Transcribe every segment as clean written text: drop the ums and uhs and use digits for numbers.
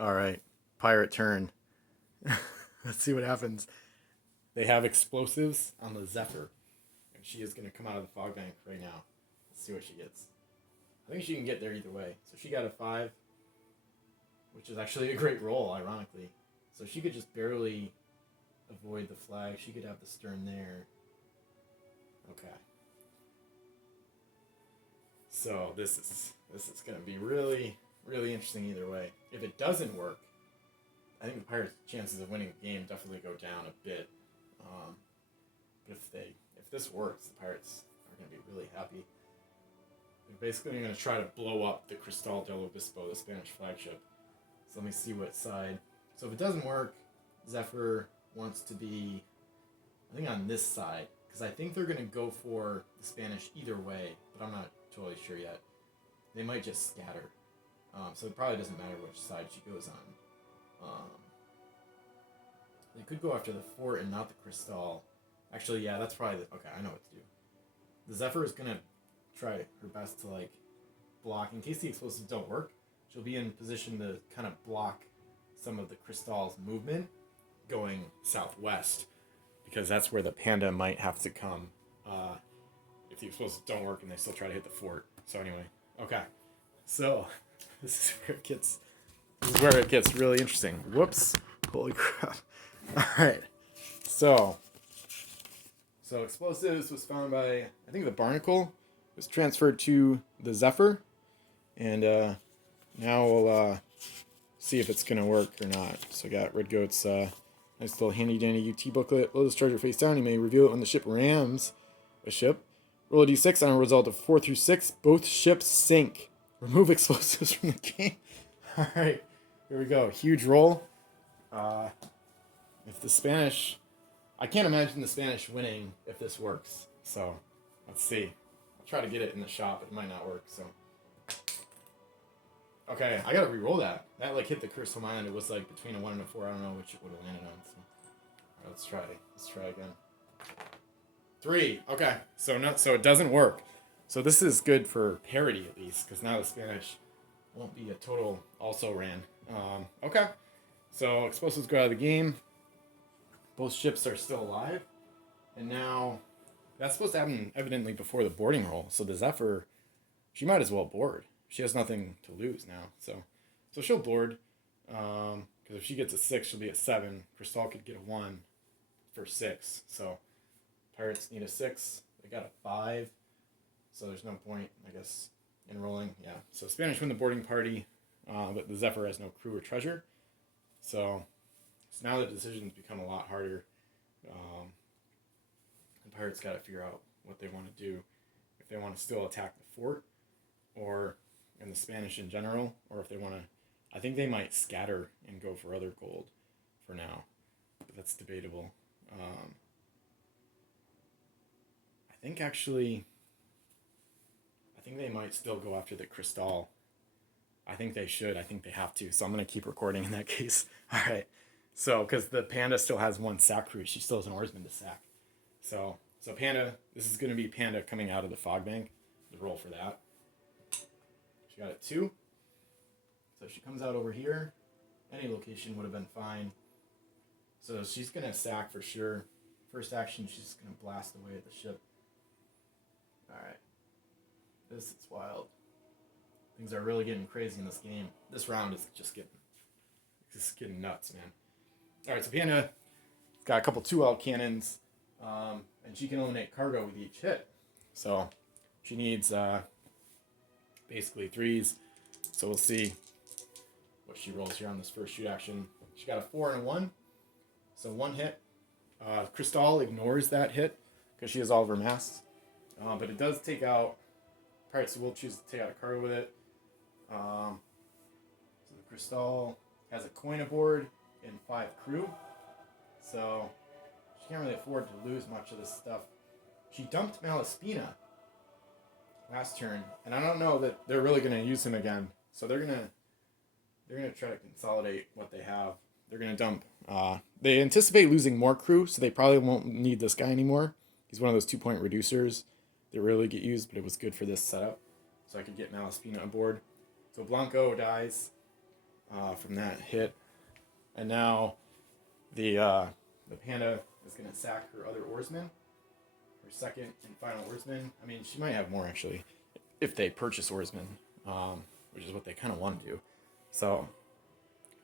All right, pirate turn. Let's see what happens. They have explosives on the Zephyr, and she is going to come out of the fog bank right now. Let's see what she gets. I think she can get there either way. So she got a 5, which is actually a great roll, ironically. So she could just barely avoid the flag. She could have the stern there. Okay. So this is going to be really, really interesting either way. If it doesn't work, I think the Pirates' chances of winning the game definitely go down a bit. But if this works, the Pirates are going to be really happy. They're basically going to try to blow up the Cristal del Obispo, the Spanish flagship. So let me see what side. So if it doesn't work, Zephyr wants to be, I think, on this side, because I think they're going to go for the Spanish either way, but I'm not totally sure yet. They might just scatter. So it probably doesn't matter which side she goes on. They could go after the fort and not the Cristal. Actually, yeah, that's probably okay. I know what to do. The Zephyr is gonna try her best to block in case the explosives don't work. She'll be in position to kind of block some of the Cristal's movement going southwest, because that's where the Panda might have to come if the explosives don't work and they still try to hit the fort. So anyway, okay. So this is where it gets really interesting. Whoops! Holy crap! All right. So explosives was found by, I think, the Barnacle. Was transferred to the Zephyr, and now we'll see if it's gonna work or not. So I got Red Goat's nice little handy dandy UT booklet. Load the charger face down. You may reveal it when the ship rams a ship. Roll a d6 on a result of 4 through 6. Both ships sink. Remove explosives from the game. All right, here we go. Huge roll. If the Spanish, I can't imagine the Spanish winning if this works. So let's see. I'll try to get it in the shop. It might not work. So okay, I gotta re-roll that. That hit the curse on my end. It was between a 1 and a 4. I don't know which it would have landed on. So all right, let's try. Let's try again. 3. Okay, so it doesn't work. So this is good for parity at least, because now the Spanish won't be a total also ran. Okay, so explosives go out of the game. Both ships are still alive, and now that's supposed to happen evidently before the boarding roll. So the Zephyr, she might as well board. She has nothing to lose now, so she'll board. Because if she gets a 6, she'll be at 7. Cristal could get a 1 for 6. So Pirates need a 6. They got a 5, so there's no point, I guess, in rolling. Yeah. So Spanish win the boarding party, but the Zephyr has no crew or treasure. So now the decisions become a lot harder. The Pirates got to figure out what they want to do. If they want to still attack the fort, and the Spanish in general, or if they want to, I think they might scatter and go for other gold for now, but that's debatable. I think they might still go after the Cristal. I think they should. I think they have to. So I'm going to keep recording in that case. All right. So, because the Panda still has 1 sack crew, she still has an oarsman to sack. So Panda, this is going to be Panda coming out of the fog bank. The roll for that. She got a 2. So she comes out over here. Any location would have been fine. So she's going to sack for sure. First action, she's going to blast away at the ship. Alright. This is wild. Things are really getting crazy in this game. This round is just getting nuts, man. Alright, so Panda got a couple 2-out cannons, and she can eliminate cargo with each hit. So she needs basically 3s. So we'll see what she rolls here on this first shoot action. She got a 4 and a 1. So 1 hit. Cristal ignores that hit because she has all of her masts. But it does take out Pirates, so we'll choose to take out a cargo with it. So the Cristal has a coin aboard and 5 crew. So she can't really afford to lose much of this stuff. She dumped Malaspina last turn, and I don't know that they're really going to use him again. So they're gonna try to consolidate what they have. They're gonna dump. They anticipate losing more crew, so they probably won't need this guy anymore. He's one of those 2-point reducers that rarely get used, but it was good for this setup. So I could get Malaspina on board. So Blanco dies. from that hit. And now the Panda is going to sack her other oarsman, her second and final oarsman. I mean, she might have more actually if they purchase oarsmen, which is what they kind of want to do. So,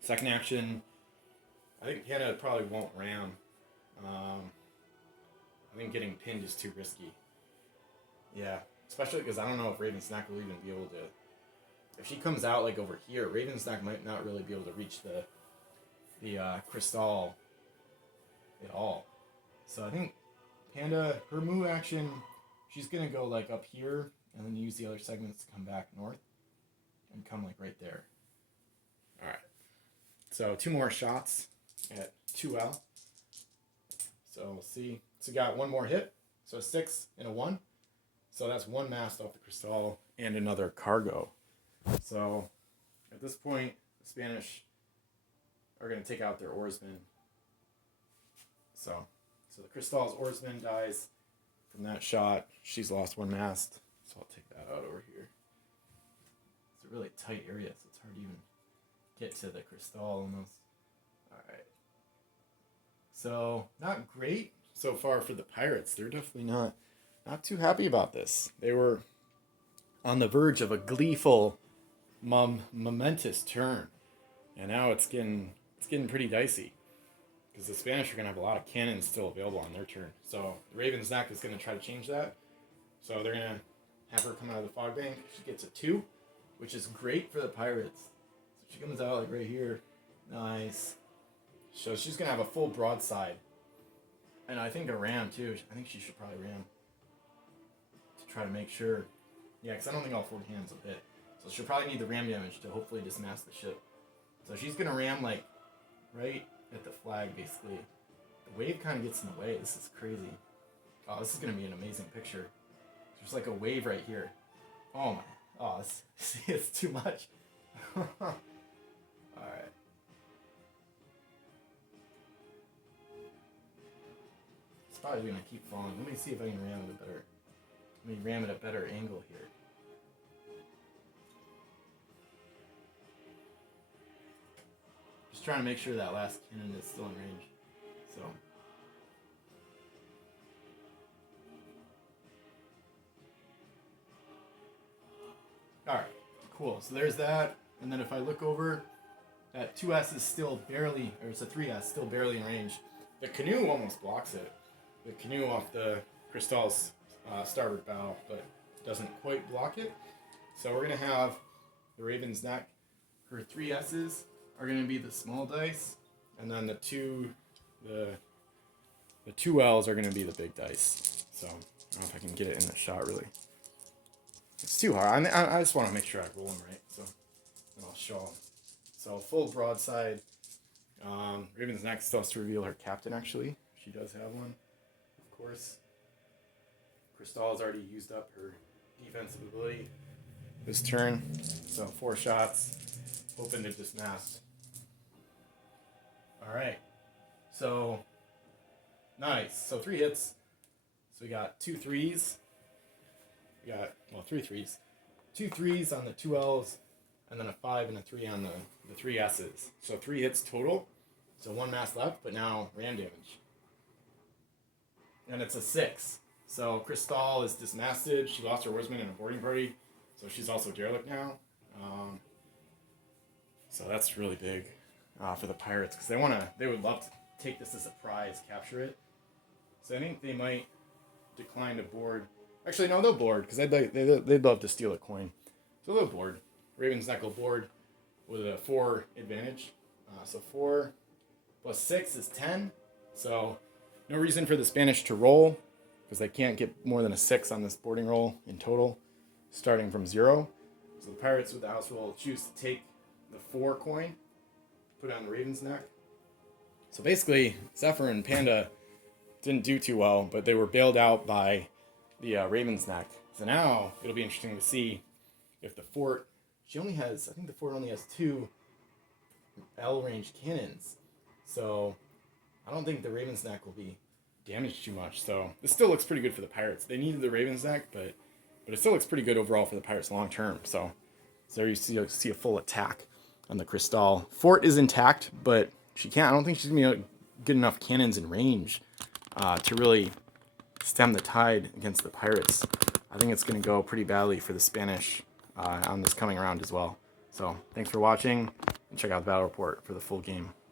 second action, I think Panda probably won't ram. I think getting pinned is too risky. Yeah, especially because I don't know if Raven's Neck will even be able to. If she comes out like over here, Raven's Neck might not really be able to reach the Crystal at all. So I think Panda, her move action, she's gonna go like up here and then use the other segments to come back north and come like right there. All right. So 2 more shots at 2L. So we'll see. So got 1 more hit. So a 6 and a 1. So that's 1 mast off the Crystal and another cargo. So at this point, the Spanish are going to take out their oarsman. So the Crystal's oarsman dies from that shot. She's lost 1 mast. So I'll take that out over here. It's a really tight area, so it's hard to even get to the Crystal almost. Alright. So, not great so far for the Pirates. They're definitely not too happy about this. They were on the verge of a gleeful, momentous turn. And now it's getting pretty dicey. Because the Spanish are going to have a lot of cannons still available on their turn. So, the Raven's Neck is going to try to change that. So, they're going to have her come out of the fog bank. She gets a 2, which is great for the Pirates. So, she comes out like right here. Nice. So she's going to have a full broadside. And I think a ram too. I think she should probably ram. To try to make sure. Yeah, because I don't think all 4 hands will hit. So she'll probably need the ram damage to hopefully dismass the ship. So she's going to ram like right at the flag basically. The wave kind of gets in the way. This is crazy. Oh, this is going to be an amazing picture. There's like a wave right here. Oh my. Oh, it's too much. Alright. Probably gonna keep falling. Let me see if I can ram it better. Let me ram it at a better angle here. Just trying to make sure that last cannon is still in range. So. Alright, cool. So there's that. And then if I look over, that 2S is still barely, or it's a 3S, still barely in range. The canoe almost blocks it. The canoe off the Crystal's starboard bow, but doesn't quite block it. So we're going to have the Raven's Neck. Her 3 S's are going to be the small dice, and then the two L's are going to be the big dice. So I don't know if I can get it in the shot really. It's too hard. I just want to make sure I roll them right, so I'll show them. So full broadside. Raven's Neck still has to reveal her captain actually. She does have one. Of course, Crystal has already used up her defensive ability this turn, so 4 shots, hoping to dismass. Alright, so nice. So 3 hits. So we got 2 3s. We got, 3 3s. 2 3s on the 2 L's, and then a 5 and a 3 on the 3 S's. So 3 hits total. So 1 mass left, but now ram damage. And it's a 6. So Crystal is dismasted. She lost her oarsman in a boarding party. So she's also derelict now. So that's really big for the Pirates. Because they would love to take this as a prize, capture it. So I think they might decline to board. Actually, no, they'll board. Because they'd love to steal a coin. So they'll board. Raven's Neck will board with a 4 advantage. So 4 plus 6 is 10. So no reason for the Spanish to roll, because they can't get more than a 6 on this boarding roll in total, starting from 0. So the Pirates with the house roll choose to take the 4 coin, put it on the Raven's Neck. So basically, Zephyr and Panda didn't do too well, but they were bailed out by the Raven's Neck. So now it'll be interesting to see if the fort, I think the fort only has 2 L-range cannons. So I don't think the Raven's Neck will be damaged too much. So this still looks pretty good for the Pirates. They needed the Raven's Neck, but it still looks pretty good overall for the Pirates long term. So there you see a full attack on the Cristal. Fort is intact, but she can't. I don't think she's gonna be good enough cannons in range to really stem the tide against the pirates. I think it's gonna go pretty badly for the Spanish on this coming round as well. So thanks for watching, and check out the battle report for the full game.